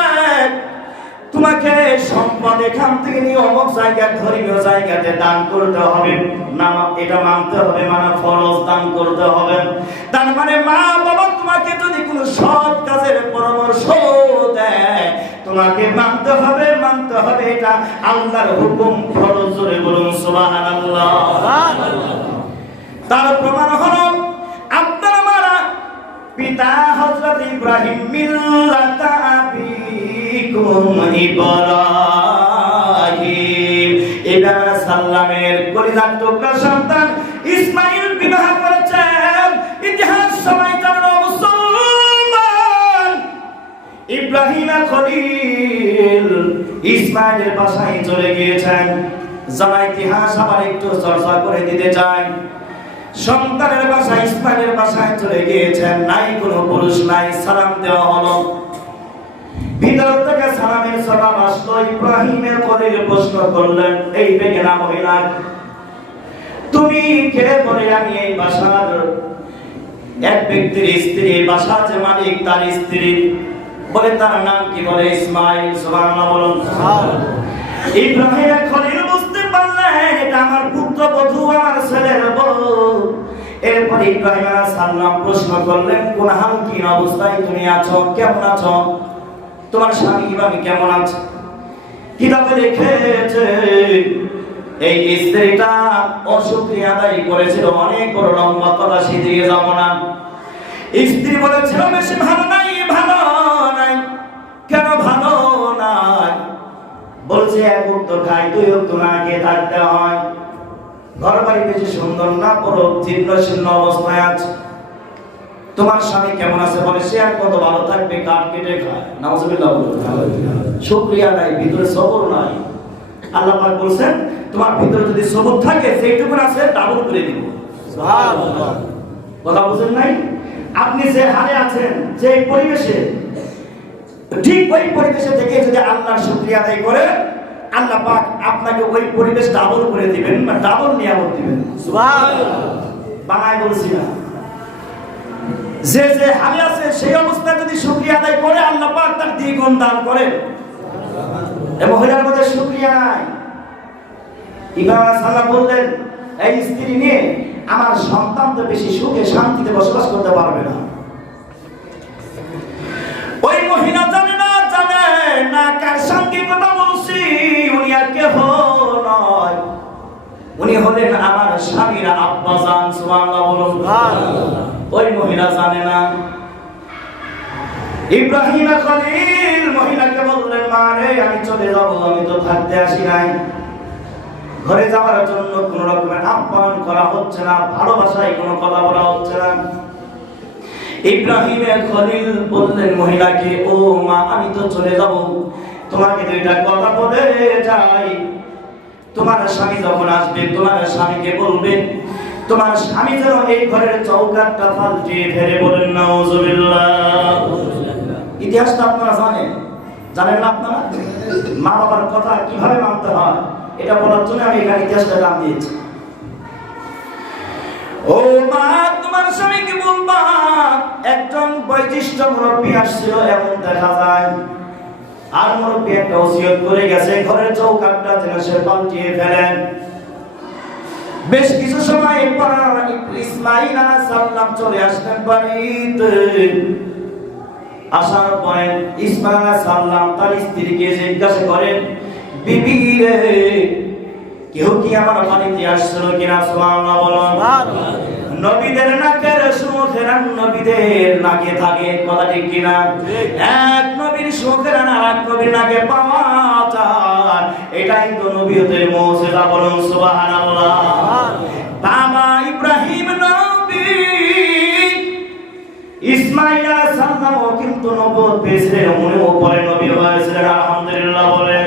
তোমাকে সম্পদ এখান থেকে নিয়ে অমুক জায়গায়, ধর্মীয় জায়গাতে দান করতে হবে, না, এটা মানতে হবে, মানে ফরজ, দান করতে হবে। তার মানে মা বাবা তোমাকে যদি কোনো সৎ কাজের পরামর্শ দেয়, তোমাকে মানতে হবে, মানতে হবে, এটা আল্লাহর হুকুম, ফরজ। জোরে বলুন সুবহানাল্লাহ। তার প্রমাণ হলো আপনার মারা পিতা হযরত ইব্রাহিম, মিল্লাতা আবিকুম ইব্রাহিম, ইব্রাহিম সাল্লামের কলিজার টুকরা সন্তান ইসমাইল বিবাহ করেছেন। ইতিহাস সবাই জানো, মুসলমান ইব্রাহিম খলিল ইসমাইলের বাসায় চলে গিয়েছেন। যারা ইতিহাস আবার একটু চর্চা করে দিতে চাই, সন্তানের বাসায়, ইসমাইলের বাসায় চলে গিয়েছেন, নাই কোনো পুরুষ নাই, সালাম দেওয়া হলো, ভিতর থেকে সালামের জবাব আসলো। ইব্রাহিমের খলিল প্রশ্ন করলেন, এই বেগানা মহিলা, তুমি কে? বলে, আমি এই বাসার এক ব্যক্তির স্ত্রী, বাসার যে মালিক তার স্ত্রী। বলে, তার নাম কি? বলে, ইসমাইল। সুবহানাল্লাহ বলুন। ইব্রাহিমের খলিল বুঝতে পারলেন এটা আমার পুত্রবধূ, আমার ছেলের বউ। এরপর ইব্রাহিম আলাইহিস সালাম প্রশ্ন করলেন, কোন হাল, কি অবস্থায় তুমি আছো, কেমন আছো, তোমার স্বামী কিভাবে কেমন আছে? কিতাবে লিখেছে এই স্ত্রীটা অশুকরিয়া আদায় করেছিল, অনেক বড় লম্বা কথা, সেদিকে যাব না। স্ত্রী বলেছিল, বেশি ভালো নাই, ভালো নাই। কেন ভালো নাই? বলছে এক উক্ত খাই, দুই উক্ত না খেয়ে থাকতে হয়। ঘর বাড়ি বেশি সুন্দর না, বড় জীর্ণ শীর্ণ অবস্থায় আছে। তোমার স্বামী কেমন আছে? বলে সে আর কত ভালো থাকবে, কাঠ কেটে খায়। নাউজুবিল্লাহ বলুন। শুকরিয়া নাই, ভিতরে সবর নাই। আল্লাহ পাক বলছেন তোমার ভিতরে যদি সবর থাকে, সেইটুকু আছে ডাবল করে দিব। সুবহানাল্লাহ। কথা বুঝেন নাই? আপনি যে হালে আছেন, যে পরিবেশে, ঠিক ওই পরিবেশে থেকে যদি আল্লাহর শুকরিয়া আদায় করে, আল্লাহ পাক আপনাকে ওই পরিবেশ ডাবল করে দিবেন, বা ডাবল নিয়ামত দিবেন। সুবহানাল্লাহ। বানায় বলছি না। যে যে হালে আছে সেই অবস্থায় যদি শুকরিয়া আদায় করে, আল্লাহ পাক তার দ্বিগুণ দান করেন। এই মহিলার মধ্যে শুকরিয়া নাই। ইমাম সাল্লাল্লাহু আলাইহি বললেন, এই স্ত্রী নিয়ে আমার সন্তান তো বেশি সুখে শান্তিতে বসবাস করতে পারবে না। ওই মহিলা জানে না কার সঙ্গে কথা বলছি। উনি আর কেহ নয়, উনি হলেন আমার স্বামীর আব্বাজান। সুবহানাল্লাহ বলুন। ওই মহিলা জানে না। ইব্রাহিম খলিল মহিলাকে বললেন, মা রে আমি চলে যাব, আমি তো থাকতে আসি নাই। ঘরে যাওয়ার জন্য কোন রকমের আহ্বান করা হচ্ছে না, ভালোবাসায় কোনো কথা বলা হচ্ছে না। ইব্রাহিম খলিল বললেন মহিলাকে, ও মা আমি তো চলে যাব, তোমাকে দুইটা কথা বলে যাই। তোমার স্বামী যখন আসবে, তোমার স্বামীকে বলবে তোমার স্বামী যেন এই ঘরের চৌকাঠটা পাল্টিয়ে ফেলে। বলেন নাউজুবিল্লাহ। ইতিহাসটা আপনারা জানেন না? আপনারা মা বাবার কথা কিভাবে মানতে হয় এটা বলার জন্য আমি এখানে ইতিহাসটা নাম দিয়েছি। ও মা তোমার স্বামীকে বলবা, একজন বয়োজ্যেষ্ঠ মুরব্বী আসছিল এমন দেখা যায়, আর মুরব্বী একটা ওসিয়ত করে গেছে ঘরের চৌকাঠটা যেন সে পাল্টিয়ে ফেলেন। বেশ কিছু সময় পর ইসমাঈল আলাইহিস সালাম চলে আসলেন বাড়িতে। আসার পরে ইসমাঈল আলাইহিস সালাম তার স্ত্রীকে জিজ্ঞাসা করেন, বিবি রে কেউ কি আমার বাড়িতে আসছিল কিনা? সুবহানাল্লাহ বলুন। নবীদের নাকের সুখেরান নবীদের নাকে থাকে, কথা ঠিক কিনা? এক নবীর সুখেরান আর এক নবীর নাকে পাওয়া যায়, এটাই তো নবীয়তের মুজিজা। বলুন সুবহানাল্লাহ। বাবা ইব্রাহিম নবী ইসমাঈল আলাইহিস সালামও কিন্তু নবুয়ত পেয়েছিলেন, উনিও পরে নবী হয়েছিলেন। আলহামদুলিল্লাহ বলেন।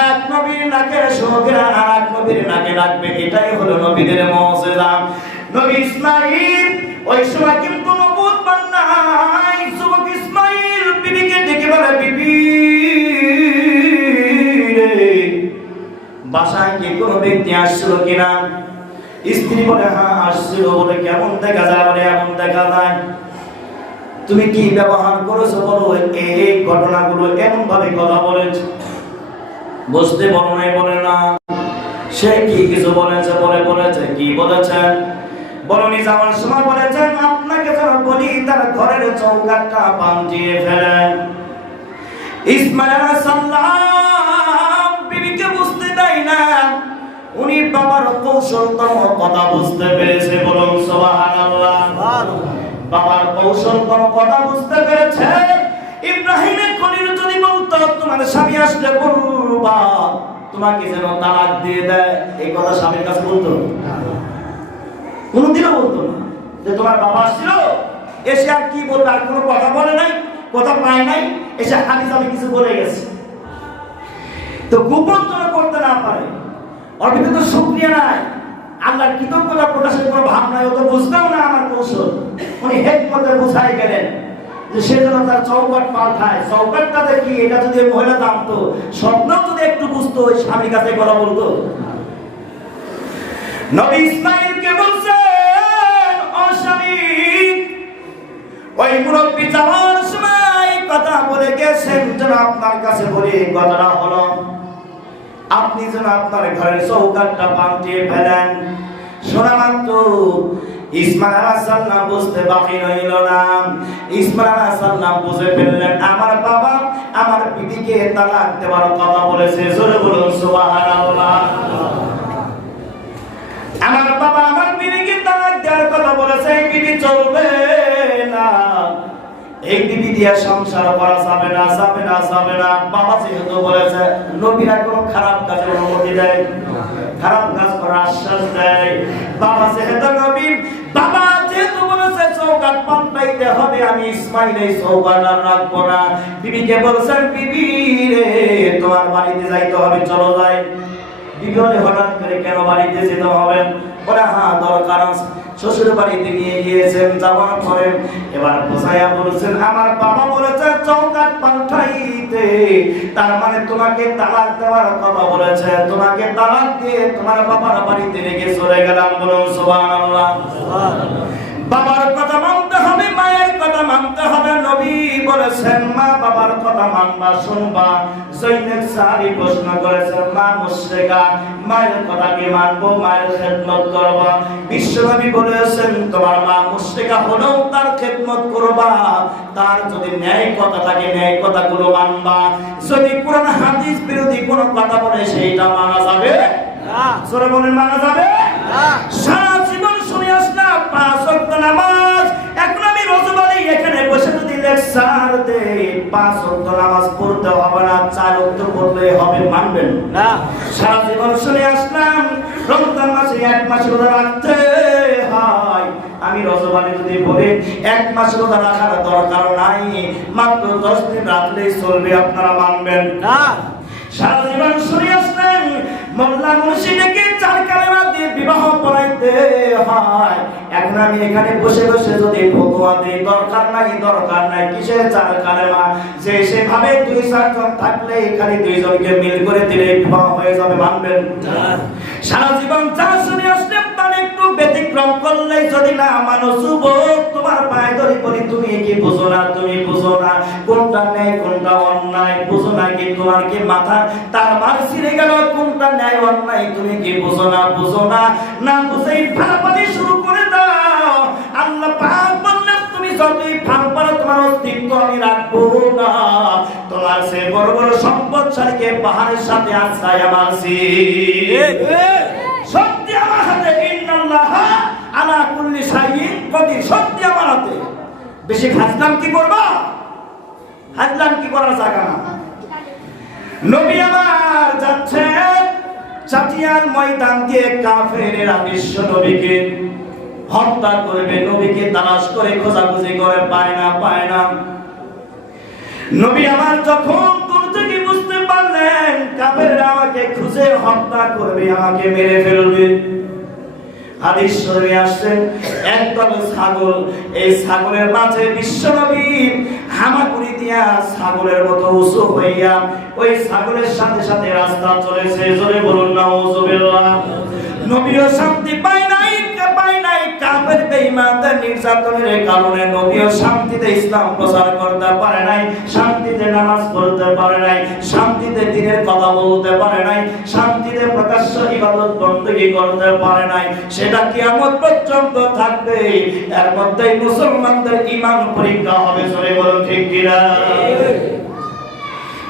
এক নবীর নাকের সুখেরান আর এক নবীর নাকে লাগবে, এটাই হলো নবীদের মুজিজা। নবী ইসমাঈল ওই সময় কিন্তু নবুয়ত পান নাই। যুবক ইসমাঈল বিবিকে ডেকে বলে, বিবি রে বাসায় কি কোনো ব্যক্তি আসছিল কিনা? স্ত্রী বলে, হ্যাঁ আসছিল। বলে কেমন দেখা যায়? বলে এমন দেখা যায়। তুমি কি ব্যবহার করেছো বলো? এই ঘটনাগুলো এমন ভাবে কথা বলেছ, বুঝতে বলো নাই? বলে না। সে কি কিছু বলেছে? বলেছে কি বলেছেন? বলনি যাওয়ার সময় বলেছেন আপনাকে যারা বলি তার ঘরের চৌকাঠটা পাল্টিয়ে ফেলেন। ইসমাঈল আলাইহিস সালাম বিবিকে বুঝতে দেয় না, উনি বাবার কৌশলতম কথা বুঝতে পেরেছে। বলুন সুবহানাল্লাহ। বাবার কৌশলতম কথা বুঝতে পেরেছে। ইব্রাহিমের খলিল যদি বলতো তোমার স্বামী আসলে বলবা তোমাকে যেন তালাক দিয়ে দেয়, এই কথা স্বামীর কাছে বলতো? কোনদিনও বলতো না। যে তোমার বাবা আসছিল, এসে আর কি বলবে? আর কোনো কথা বলে নাই, কথা পায় নাই, এসে হাদিস আমি কিছু বলে গেছি। তো গোপন যেন করতে না পারে, ওর ভিতরে তো শুকরিয়া নাই, আল্লাহর কৃতজ্ঞতা প্রকাশের কোনো ভাব নাই, ও তো বুঝতেও না আমার কৌশল। উনি হিকমতে বুঝাই গেলেন যে সে যেন তার চৌকাঠ পাল্টায়। চৌকাঠটা দেখি, এটা যদি মহিলা জানতো, স্বপ্নও যদি একটু বুঝতো, ওই স্বামীর কাছে কথা বলতো। নবী ইসমাঈলকে বলছেন, ও স্বামী ওই মুরব্বী যাওয়ার সময় কথা বলে গেছেন, যেন আপনার কাছে বলি কথাটা হলো আপনি যেন আপনার ঘরের চৌকাঠটা পাল্টিয়ে ফেলেন। শোনা মাত্র ইসমাঈল আলাইহিস সালাম বুঝতে বাকি রইল না। ইসমাঈল আলাইহিস সালাম বুঝে ফেললেন আমার বাবা আমার বিবিকে তালাক দেওয়ার কথা বলেছে। জোরে বলুন সুবহানাল্লাহ। আমার বাবা আমার বিবিকে তালাক দেওয়ার কথা বলেছে, এই বিবি চলবে না। এই বিবি দিয়ে সংসার করা যাবে না, যাবে না, যাবে না। বাবা যেহেতু বলেছে, নবীরা কোনো খারাপ কাজের অনুমতি দেয়, খারাপ কাজ করার আশ্বাস দেয়। বাবা যেহেতু নবী, বাবা যেহেতু বলেছে চৌকাট পাল্টাইতে হবে, আমি ইসমাইল এই চৌকাট আর রাখবো না। বিবিকে বলছেন, বিবি রে তোমার বাড়িতে যাইতে হবে, চলো যাই। বিবি বলে, হঠাৎ করে কেন বাড়িতে যেতে হবে? বলে, হ্যাঁ দরকার আছে। শ্বশুর বাড়িতে নিয়ে গিয়েছেন, যাওয়ার পরে এবার বোঝাইয়া বলছেন, আমার বাবা বলেছে চৌকাট পাল্টাইতে, তার মানে তোমাকে তালাক দেওয়ার কথা বলেছে, তোমাকে তালাক দিয়ে তোমার বাবার বাড়িতে রেখে চলে গেলাম। বলুন সুবহানাল্লাহ। বাবার কথা মানতে হবে, মায়ের কথা মানতে হবে। নবী বলেছেন, মা বাবার কথা মানবা, শুনবা। জৈনব সাহাবী প্রশ্ন করেছেন, মা মুশরিকা, মায়ের কথা কি মানবো, মায়ের খেদমত করব? বিশ্বনবী বলেছেন, তোমার মা মুশরিকা হলেও তার খেদমত করবা, তার যদি ন্যায় কথা থাকে ন্যায় কথাগুলো মানবা। যদি কোরআন হাদিস বিরোধী কোনো কথা বলে সেইটা মানা যাবে না। সরে বলেন, মানা যাবে না। সারা জীবন শুনে আসলাম 5 ওয়াক্ত নামাজ, এখন আমি রজবালি এখানে বসে যদি লেকচার দেই 5 ওয়াক্ত নামাজ পড়তে হবে না, 4 ওয়াক্ত পড়লে হবে, মানবেন না? সারা জীবন শুনে আসলাম রমজান মাসে 1 মাস রোজা রাখতে হয়, আমি রজবালি যদি বলি 1 মাস রোজা রাখার দরকার নাই, মাত্র 10 দিন রাখলেই চলবে, আপনারা মানবেন না? সারা জীবন শুনে আসলেন মোল্লা মুর্শিদকে 4 কালেমা দিয়ে বিবাহ পড়াইতে হয়, এখন আমি এখানে বসে বসে যদি ফতোয়া দিই, দরকার নাই, দরকার নাই, কিসের 4 কালেমা? যে সেভাবে 2-4 জন থাকলে এখানে 2 জনকে মিল করে দিলে বিবাহ হয়ে যাবে, মানবেন না? সারা জীবন যা শুনে আসলেন তার একটু ব্যতিক্রম করলেই যদি না মানো, যুবক তোমার পায়ে ধরে বলি, তুমি কি বুঝো না, তুমি বুঝো না কোনটা ন্যায় কোনটা অন্যায়, বুঝো না কি? তোমার কি মাথা তার মার ছিঁড়ে গেল, কোনটা ন্যায় অন্যায় তুমি কি বুঝো না? বুঝো না, না বুঝেই ফালাফালি শুরু করে দাও। আল্লাহ পাক বললেন, তুমি যতই ফাল পারো তোমার অস্তিত্ব আমি রাখবো না। তোমার সে বড় বড় সম্পদশালীকে পাহাড়ের সাথে আছায়া মারছি, সত্যি আমার হাতে। ইন্নাল্লাহ আলা কুল্লি শাইইন কদির, সত্যি আমার হাতে। বেশি হাজলাম কি করবা? হাজলাম কি করার জায়গা না। নবী আমার যাচ্ছেন চাটিয়াল ময়দান দিয়ে, কাফেরেরা বিশ্ব নবীকে হত্যা করবে, নবীকে তালাশ করে খোঁজাখুঁজি করে, পায় না, পায় না। নবী আমার যখন দূর থেকে বুঝতে পারলেন কাফেররা আমাকে খুঁজে হত্যা করবে, আমাকে মেরে ফেলবে, হাদিস শরীফে আসছে একদল ছাগল, এই ছাগলের মাঝে বিশ্বনবী হামাগুড়ি দিয়া ছাগলের মতো উঁচু হইয়া ওই ছাগলের সাথে সাথে রাস্তা চলেছে। জোরে বলুন নাউযুবিল্লাহ। নবীও শান্তি পায় নাই, পায় নাই। কাফের বেঈমানদের নির্যাতনের কারণে নবীও শান্তিতে ইসলাম প্রচার করতে পারে নাই, শান্তিতে নামাজ পড়তে পারে নাই, শান্তিতে দ্বীনের কথা বলতে পারে নাই, শান্তিতে প্রকাশ্য ইবাদত বندگی করতে পারে নাই। সেটা কিয়ামত পর্যন্ত থাকবে। এর মধ্যেই মুসলমানদের ঈমান পরীক্ষা হবে। জোরে বলুন ঠিক কিনা?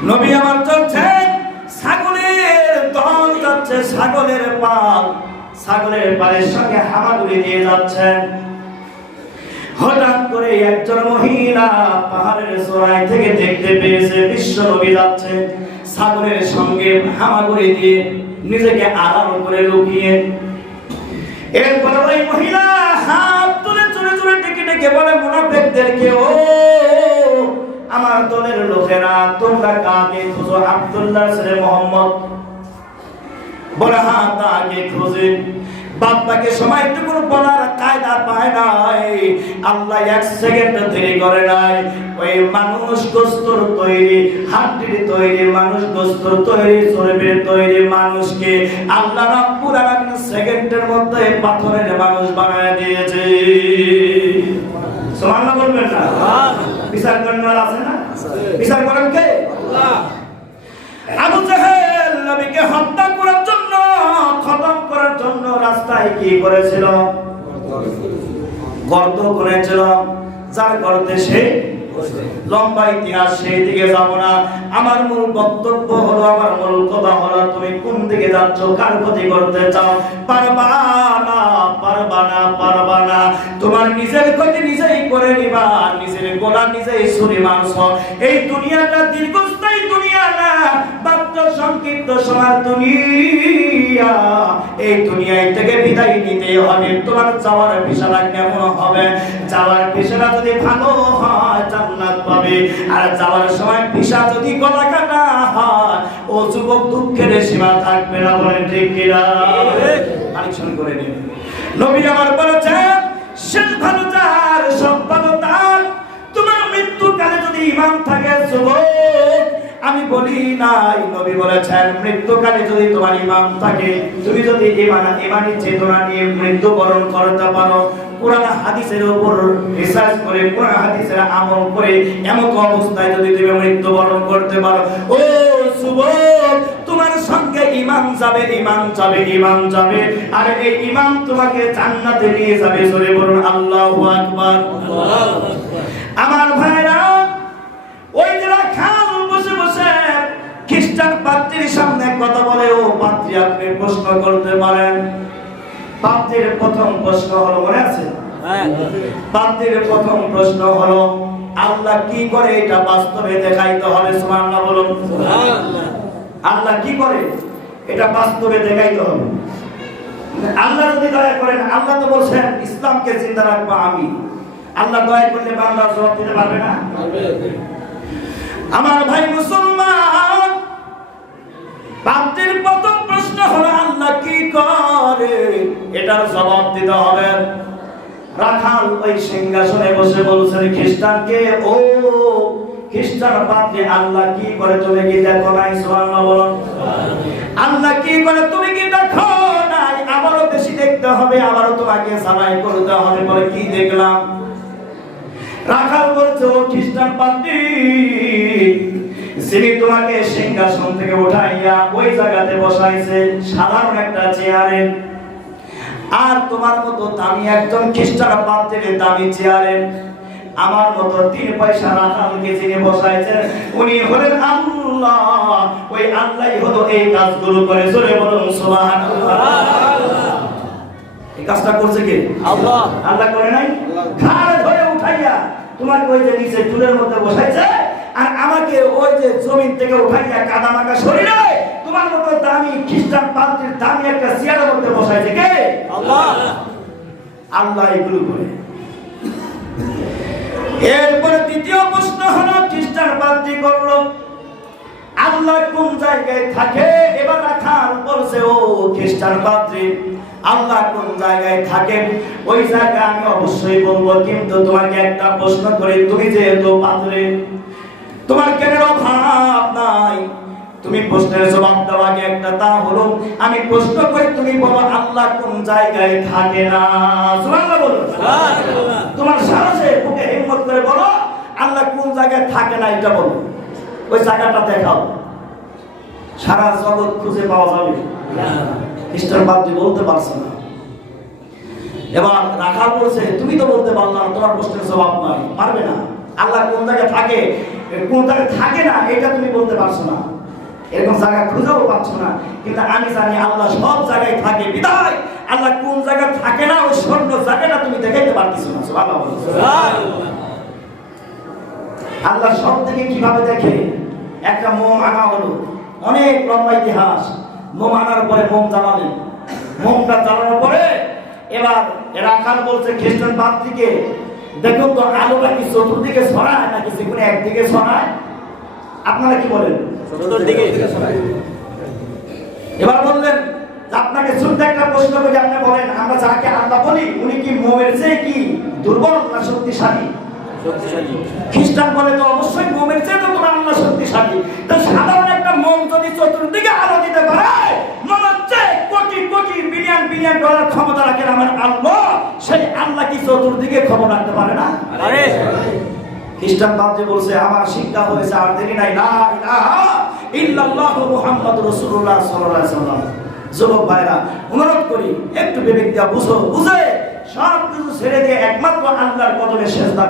নবী আমার চলছেন, ছাগলের দল যাচ্ছে, ছাগলের পাল, ছাগলের পালের সঙ্গে হামাগুড়ি দিয়ে যাচ্ছেন। হঠাৎ করে একজন মহিলা পাহাড়ের চূড়ায় থেকে দেখতে পেয়েছে বিশ্ব নবী যাচ্ছে, ছাগলের সঙ্গে হামাগুড়ি দিয়ে নিজেকে আড়াল করে লুকিয়ে। এরপর ওই মহিলা হাত তুলে চলে চলে ডেকে ডেকে বলে, মুনাফিকদেরকে, ও আমার দলের লোকেরা, তোমরা কাকে খুঁজো? আব্দুল্লাহর ছেলে মুহাম্মদ। বলে, হ্যাঁ তাকে খুঁজে। বাপ্পাকে সময়টুকু বলার কায়দা পায় নাই, আল্লাহ 1 সেকেন্ড দেরি করে নাই। ওই মানুষ গোস্তর তৈরি, হাড্ডির তৈরি মানুষ, গোস্তর তৈরি, চর্বির তৈরি মানুষকে আল্লাহ রাব্বুল আলামিন সেকেন্ডের মধ্যে পাথরের মানুষ বানায় দিয়েছে। সুবহানাল্লাহ বলবেন না? বিচার করেন আছে না? বিচার করেন কে? আল্লাহ। আবু জাহেল নবীকে হত্যা করার জন্য, খতম করার জন্য রাস্তায় কি করেছিল? গর্ত করেছিল। যার গর্তে সে লম্বা ইতিহাস, সেই দিকে যাব না। আমার মূল বক্তব্য হলো, আমার মূল কথা হলো, তুমি কোন দিকে যাচ্ছ, কার ক্ষতি করতে চাও? পারবা না, পারবা না, পারবা না। তোমার নিজের ক্ষতি নিজেই করে নিবা, নিজের মোলা নিজেই ছুরি মারছো। এই দুনিয়াটা দীর্ঘস্থায়ী দুনিয়া না, মাত্র সংক্ষিপ্ত সময়ের দুনিয়া। এই দুনিয়ায় থেকে বিদায় নিতে হবে। তোমার যাওয়ার পেশাটা কেমন হবে? যাওয়ার পেশাটা যদি ভালো হয় জান্নাত পাবে, আর যাওয়ার সময় পেশা যদি গলা কাটা হয় ও যুবক দুঃখের সীমা থাকবে না। বলেন ঠিক কিনা? কানেকশন করে নিন। নবী আমার বলেছেন, শেষ ভালো যার সব ভালো তার। তোমার মৃত্যুকালে যদি ঈমান থাকে যুবক, আমি বলি নাই, নবী বলেছেন মৃত্যুকালে যদি তোমার ঈমান থাকে, তুমি যদি ঈমানি চেতনা নিয়ে মৃত্যুবরণ করতে পারো, কোরআন হাদিসের উপর রিসার্চ করে, কোরআন হাদিসের আমল করে এমন অবস্থায় যদি তুমি মৃত্যুবরণ করতে পারো, ও যুবক, তোমার সঙ্গে ঈমান যাবে, ঈমান যাবে, ঈমান যাবে, আর এই ঈমান তোমাকে জান্নাতে নিয়ে যাবে। জোরে বলুন আল্লাহু আকবার। আমার ভাইরা, ওই যে রাখাল বসে বসে খ্রিস্টান পাত্রীর সামনে কথা বলে, ও পাত্রী আপনি প্রশ্ন করতে পারেন। পাত্রীর প্রথম প্রশ্ন হলো, মনে আছে? পাত্রীর প্রথম প্রশ্ন হলো, আল্লাহ কি করে এটা বাস্তবে দেখাইতে হবে। সুবহানাল্লাহ বলুন। আল্লাহ কি করে এটা বাস্তবে দেখাইতে হবে। আল্লাহ যদি দয়া করেন, আল্লাহ তো বলছেন ইসলামকে জিন্দা রাখবো আমি। আল্লাহ দয়া করলে বান্দা জবাব দিতে পারবে না? আমার ভাই মুসলমান, পাত্রীর প্রথম প্রশ্ন হলো আল্লাহ কি করে, এটার জবাব দিতে হবে। রাখাল ওই সিংহাসনে বসে বলছেন খ্রিস্টানকে, ও খ্রিস্টান পাত্রী, আল্লাহ কি করে তুমি কি দেখো নাই? সুবহানাল্লাহ বলুন। আল্লাহ কি করে তুমি কি দেখো নাই? আবারও বেশি দেখতে হবে, আবারও তোমাকে সালাই করতে হবে। বলে কি দেখলাম? রাখাল বলছে, ও খ্রিস্টান পাত্রী, যিনি তোমাকে সিংহাসন থেকে উঠাইয়া ওই জায়গাতে বসাইছে সাধারণ একটা চেয়ারে, আর তোমার মতো দামি একজন খ্রিস্টান পাত্রীর দামি চেয়ারে আমার মতো 3 পয়সা রাখালকে যিনি বসাইছেন, উনি হলেন আল্লাহ। ওই আল্লাহই হলো এই কাজগুলো করে। জোরে বলুন সুবহানাল্লাহ। এই কাজটা করছে কে? আল্লাহ। আল্লাহ করে নাই? ঘাড় ধরে উঠাইয়া তোমাকে ওই যে নিচে টুলের মধ্যে বসাইছে, আর আমাকে ওই যে জমিন থেকে উঠাইয়া কাদা মাখা শরীরে তোমার মতো দামি খ্রিস্টান পাত্রীর দামি একটা চেয়ারের মধ্যে বসাইছে কে? আল্লাহ। আল্লাহ এগুলো করে। এরপরে দ্বিতীয় প্রশ্ন হলো, খ্রিস্টান পাত্রী করলো, আল্লাহ কোন জায়গায় থাকে? এবার রাখাল বলছে, ও খ্রিস্টান পাত্রী, আল্লাহ কোন জায়গায় থাকেন ওই জায়গা আমি অবশ্যই বলবো, কিন্তু তোমাকে একটা প্রশ্ন করে, তুমি যেহেতু পাত্রী, তোমার জ্ঞানের অভাব নাই, তুমি প্রশ্নের জবাব দাও আগে একটা। তা হলো, আমি প্রশ্ন করি, তুমি বলো আল্লাহ কোন জায়গায় থাকে না? সুবহানাল্লাহ বলো। তোমার সাহসে বুকে হিম্মত করে বলো আল্লাহ কোন জায়গায় থাকে না, এটা বলো। ওই জায়গাটা দেখাও। সারা জগৎ খুঁজে পাওয়া যাবে, খ্রিস্টান পাদ্রী বলতে পারছে না। এবার রাখাল বলছে, তুমি তো বলতে পারলা না, তোমার প্রশ্নের জবাব নাই, পারবে না। আল্লাহ কোন জায়গায় থাকে, কোন জায়গায় থাকে না, এটা তুমি বলতে পারছো না, এরকম জায়গা খুঁজেও পাচ্ছ না। কিন্তু আমি জানি আল্লাহ সব জায়গায় থাকে, বিদায় আল্লাহ কোন জায়গায় থাকে না ওই স্বর্ণ জায়গাটা তুমি দেখাইতে পারতেছো না। সুবহানাল্লাহ। আল্লাহ সব থেকে কিভাবে দেখে? একটা মোম আনা হলো, অনেক লম্বা ইতিহাস। মোম আনার পরে মোম জ্বালালেন, মোমটা জ্বালানোর পরে এবার রাখাল বলছে খ্রিস্টান পাত্রীকে, দেখুন তো আলোটা কি চতুর্দিকে ছড়ায় নাকি যেকোনো একদিকে ছড়ায়? আপনারা কি বলেন? চতুর্দিকে ছড়ায়। এবার বললেন, আপনাকে ছোট্ট একটা প্রশ্ন করি, আপনি বলেন, আমরা যাকে আল্লাহ বলি উনি কি মোমের চেয়ে কি দুর্বল না শক্তিশালী? খ্রিস্টান বলে তো অবশ্যই মোমের চেয়ে তো তোমার আল্লাহ শক্তিশালী। তো সাধারণ একটা মোম যদি চতুর্দিকে আলো দিতে পারে, মোমের চেয়ে crore crore billion billion dollar ক্ষমতা রাখেন আমার আল্লাহ, সেই আল্লাহ কি চতুর্দিকে খবর রাখতে পারে না? খ্রিস্টান পাদ্রী বলছে, আমার শিক্ষা হয়েছে আর দেরি নাই, লা ইলাহা ইল্লাল্লাহু মুহাম্মাদুর রাসূলুল্লাহ সাল্লাল্লাহু আলাইহি ওয়াসাল্লাম। যুবক ভাইরা, অনুরোধ করি একটু বিবেক দিয়া বুঝে সব কিছু ছেড়ে দিয়ে একমাত্র আল্লাহর কদমে সেজদা